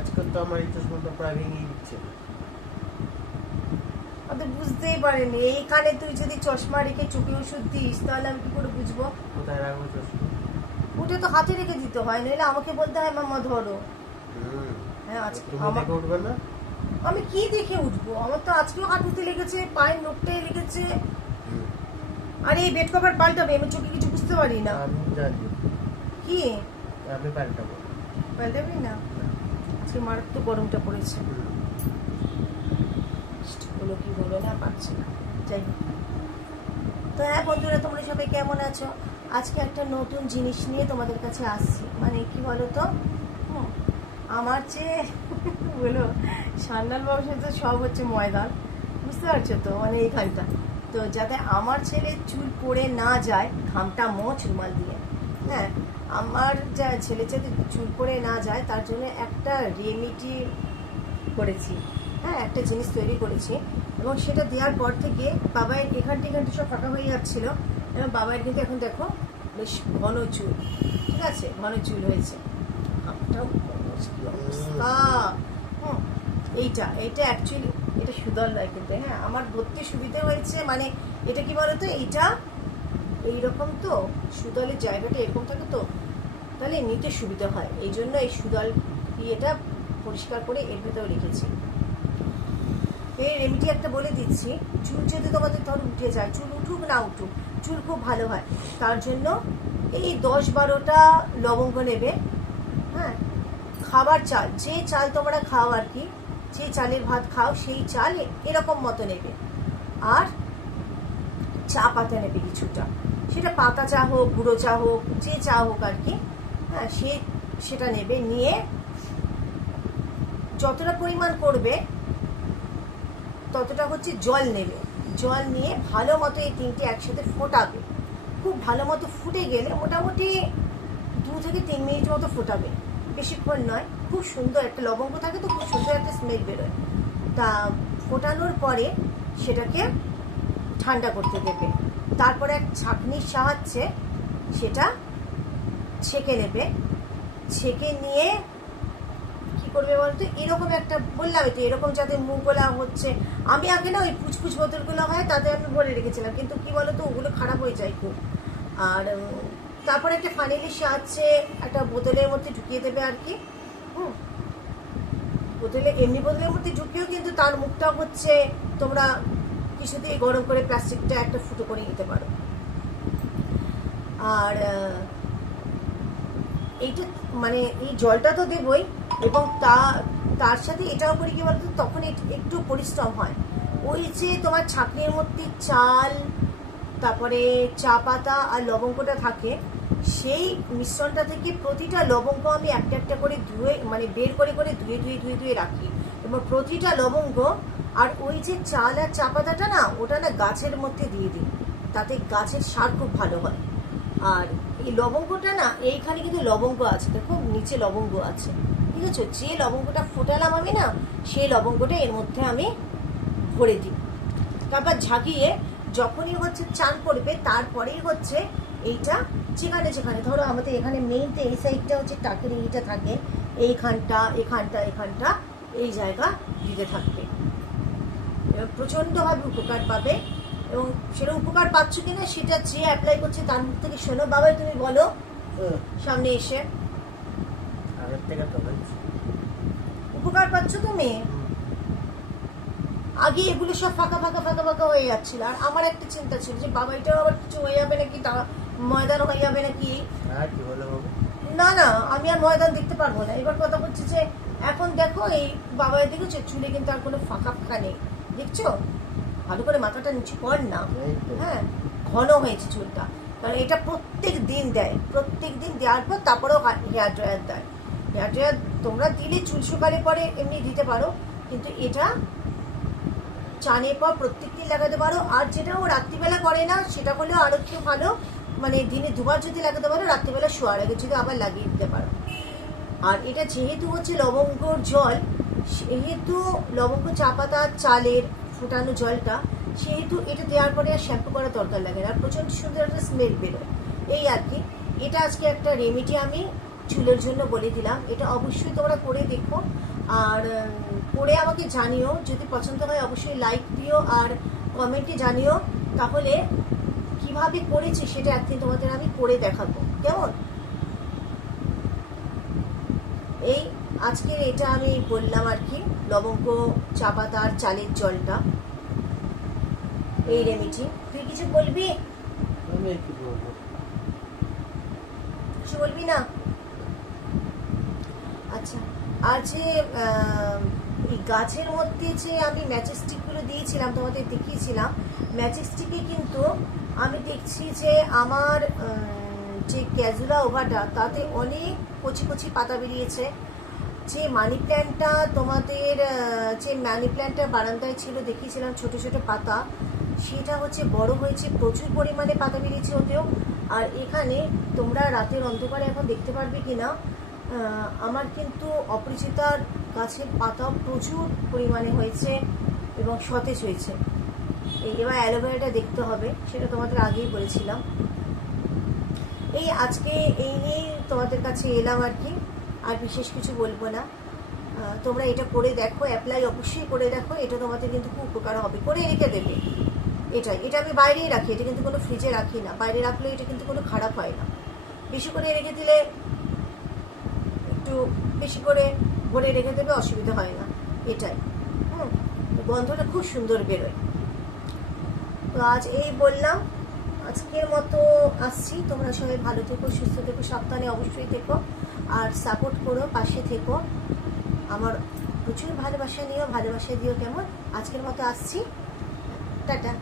আজকাল তো আমার এই চশমাটা প্রায় ভেঙেই দিচ্ছে। বুঝতেই পারেনি এইখানে তুই যদি চশমা রেখে চোখে ওষুধ দিস তাহলে আমি কি করে বুঝবো? কোথায় রাখবো চশমা? ওটা তো হাতে রেখে দিতে হয়, নইলে আমাকে বলতে হয় মামা ধরো। হ্যাঁ আজকে তুমি দেখে উঠবে না? আমি কি দেখে উঠবো? আমার তো আজকেও হাঁটুতে লেগেছে, পায়ের নোকটায় লেগেছে। আর এই বেড কভার পাল্টাবে, আমি চোখে কিছু বুঝতে পারি না। আমি জানি কি আমি পাল্টাবো। পাল্টাবি না? আজকে মারাত্মক গরমটা পড়েছে, হলো কি হলো না পারছি না। যাই হোক, তো হ্যাঁ বন্ধুরা, তোমরা সবাই কেমন আছো? আজকে একটা নতুন জিনিস নিয়ে তোমাদের কাছে আসছি। মানে কি বলো তো, আমার চেয়ে বলো সান্নাল বংশের তো সব হচ্ছে ময়দান, বুঝতে পারছো তো? মানে এইখানটা তো যাতে আমার ছেলের চুল পড়ে না যায়, ঘামটা মোছ রুমাল দিয়ে। হ্যাঁ, আমার যা ছেলে যাতে চুল পড়ে না যায় তার জন্য একটা রেমেডি করেছি। হ্যাঁ, একটা জিনিস তৈরি করেছি, এবং সেটা দেওয়ার পর থেকে বাবাইয়ের এখানটা সব ফাঁকা হয়ে যাচ্ছিলো, এবং বাবাইয়ের কিন্তু এখন দেখো বেশ ঘন চুল, ঠিক আছে, ঘন চুল হয়েছে। এইটা অ্যাকচুয়ালি এটা সুদল নয় কিন্তু, হ্যাঁ আমার ধরতে সুবিধা হয়েছে। মানে এটা কি বলতো, এইটা এইরকম তো সুদলের জায়গাটা এরকম থাকে তো, তাহলে নিতে সুবিধা হয়, এই জন্য এই সুদল এটা পরিষ্কার করে এর ভেতরে রেখেছি। এই রেমেডি একটা বলে দিচ্ছি, চুল যদি তোমাদের ধর উঠে যায়, চুল উঠুক না উঠুক, চুল খুব ভালো হয়, তার জন্য এই 10-12টা লবঙ্গ নেবে। হ্যাঁ, খাবার চাল, যে চাল তোমরা খাও আর কি, যে চালের ভাত খাও সেই চাল এরকম মতো নেবে। আর চা পাতা নেবে কিছুটা, সেটা পাতা চা হোক, গুঁড়ো চা হোক, যে চা হোক আর কি। হ্যাঁ, সেটা নেবে, নিয়ে যতটা পরিমাণ করবে ততটা হচ্ছে জল নেবে। জল নিয়ে ভালো মতো এই তিনটে একসাথে ফোটাবে। খুব ভালো মতো ফুটে গেলে মোটামুটি 2 থেকে 3 মিনিট মতো ফোটাবে, বেশিক্ষণ নয়। খুব সুন্দর একটা লবঙ্গ থাকে তো, খুব সুন্দর একটা স্মেল বেরোয়। তা ফোটানোর পরে সেটাকে ঠান্ডা করতে দেবে। তারপরে এক ছাঁকনির সাহায্যে সেটা ছেঁকে নেবে। ছেঁকে নিয়ে কি করবে বলতো, এরকম একটা বললাম তো, এরকম যাতে মুখগুলা হচ্ছে, আমি আগে না ওই পুচপুচ বোতলগুলো হয় তাতে আমি ভরে রেখেছিলাম, কিন্তু কি বলতো ওগুলো খারাপ হয়ে যায় খুব। আর তারপরে একটা ফানেলের সাহায্যে একটা বোতলের মধ্যে ঢুকিয়ে দেবে আর কি। এমনি বোতলের মধ্যে ঢুকিয়েও কিন্তু তার মুখটা হচ্ছে তোমরা কিছু দিয়ে গরম করে প্লাস্টিকটা একটা ফুটো করে নিতে পারো। আর এইটা মানে এই জলটা তো দেবই, এবং তার সাথে এটাও করি কি বলতো, তখন একটু পরিশ্রম হয়। ওই যে তোমার ছাঁকনির মধ্যে চাল, তারপরে চা পাতা আর লবঙ্গটা থাকে, সেই মিশ্রণটা থেকে প্রতিটা লবঙ্গ আমি একটা একটা করে ধুয়ে, মানে বের করে করে ধুয়ে রাখি। এবং প্রতিটা লবঙ্গ আর ওই যে চাল আর চা পাতাটা না, ওটা না গাছের মধ্যে দিয়ে দিই, তাতে গাছের সার খুব ভালো হয়। আর এই লবঙ্গটা না, এইখানে কিন্তু লবঙ্গ আছে, দেখো নিচে লবঙ্গ আছে, ঠিক আছে? যে লবঙ্গটা ফোটালাম আমি না, সেই লবঙ্গটা এর মধ্যে আমি ভরে দিই। তারপর ঝাঁকিয়ে যখনই হচ্ছে চান পড়বে, তারপরেই হচ্ছে এইটা যেখানে যেখানে ধরো আমাদের এখানে মেইনতে এই সাইডটা হচ্ছে টাকের এইটা থাকে, এইখানটা এই জায়গা দিতে থাকবে, প্রচণ্ডভাবে উপকার পাবে। এবং সেটা উপকার পাচ্ছ কিনা সেটা যে অ্যাপ্লাই করছে তার মুখ থেকে শোনো। বাবাই তুমি বলো সামনে এসে, আগের থেকে তো উপকার পাচ্ছ তুমি? আগে এগুলো সব ফাঁকা হয়ে যাচ্ছিল, আর আমার একটা চিন্তা ছিল যে বাবা এটাও আবার কিছু হয়ে যাবে নাকি, ময়দান হয়ে যাবে নাকি। না না, আমি আর ময়দান দেখতে পারবো না। এবার কথা হচ্ছে যে এখন দেখো এই বাবাই দেখেছো চুলে কিন্তু আর কোনো ফাঁকা নেই, দেখছো? ভালো করে মাথাটা নিচু কর না। হ্যাঁ, ঘন হয়েছে চুলটা, কারণ এটা প্রত্যেক দিন দেয়, প্রত্যেক দিন দেওয়ার পর তারপরেও হেয়ার ড্রায়ার দেয়। হেয়ার ড্রায়ার তোমরা দিলে চুল শুকালে পরে এমনি দিতে পারো, কিন্তু এটা চানের পর প্রত্যেক দিন লাগাতে পারো। আর যেটা ও রাত্রিবেলা করে না, সেটা করলেও আরো একটু ভালো, মানে দিনে 2 বার যদি লাগাতে পারো, রাত্রিবেলা শোয়ার আগে যদি আবার লাগিয়ে দিতে পারো। আর এটা যেহেতু হচ্ছে লবঙ্গর জল, সেহেতু লবঙ্গ, চা পাতা, চালের ফোটানো জলটা, সেহেতু এটা দেওয়ার পরে আর শ্যাম্পু করার দরকার লাগে না, আর প্রচণ্ড সুন্দর একটা স্মেল বেরোয়। এই আর কি, এটা আজকে একটা রেমেডি আমি চুলের জন্য বলে দিলাম। এটা অবশ্যই তোমরা করে দেখো, আর করে আমাকে জানিও। যদি পছন্দ হয় অবশ্যই লাইক দিও আর কমেন্টে জানিও। তাহলে কিভাবে করেছি সেটা একদিন তোমাদের আমি করে দেখাবো, কেমন? এই আজকের এটা আমি বললাম আর কি, লবঙ্গ, চা পাতা আর চালের জলটা, এই রেমেডি। তুই কিছু বলবি? আমি কি বলবো? কিছু বলবি না? আচ্ছা, আর যে এই গাছের মধ্যে যে আমি ম্যাজিক স্টিকগুলো দিয়েছিলাম, তোমাদের দেখিয়েছিলাম, ম্যাজিক স্টিকে কিন্তু আমি দেখছি যে আমার যে ক্যাজুলা ওভাটা তাতে অনেক কচি কচি পাতা বেরিয়েছে। যে মানি প্ল্যান্টটা তোমাদের যে মানি প্ল্যান্টটা বারান্দায় ছিল দেখিয়েছিলাম ছোট ছোট পাতা, সেটা হচ্ছে বড় হয়েছে, প্রচুর পরিমাণে পাতা বেরিয়েছে ওতেও। আর এখানে তোমরা রাতের অন্ধকারে এখন দেখতে পারবে কিনা, আমার কিন্তু অপরিচিতার গাছের পাতা প্রচুর পরিমাণে হয়েছে এবং সতেজ হয়েছে। এবার অ্যালোভেরাটা দেখতে হবে, সেটা তোমাদের আগেই বলেছিলাম। এই আজকে এই নিয়েই তোমাদের কাছে এলাম আর কি, আর বিশেষ কিছু বলবো না। তোমরা এটা করে দেখো, অ্যাপ্লাই অবশ্যই করে দেখো, এটা তোমাদের কিন্তু খুব উপকার হবে। করে রেখে দেবে, এটা আমি বাইরেই রাখি, এটা কিন্তু কোনো ফ্রিজে রাখি না। বাইরে রাখলে এটা কিন্তু কোনো খারাপ হয় না। বেশি করে রেখে দিলে, একটু বেশি করে ভরে রেখে দেবে, অসুবিধা হয় না। এটাই গন্ধটা খুব সুন্দর বেরোয়। তো আজ এই বললাম, আজকের মতো আসছি। তোমরা সবাই ভালো থেকো, সুস্থ থেকো, সাবধানে অবশ্যই থেকো, আর সাপোর্ট করো, পাশে থেকো। আমার প্রচুর ভালোবাসা নিও, ভালোবাসা দিও, কেমন? আজকের মতো আসছি, টাটা।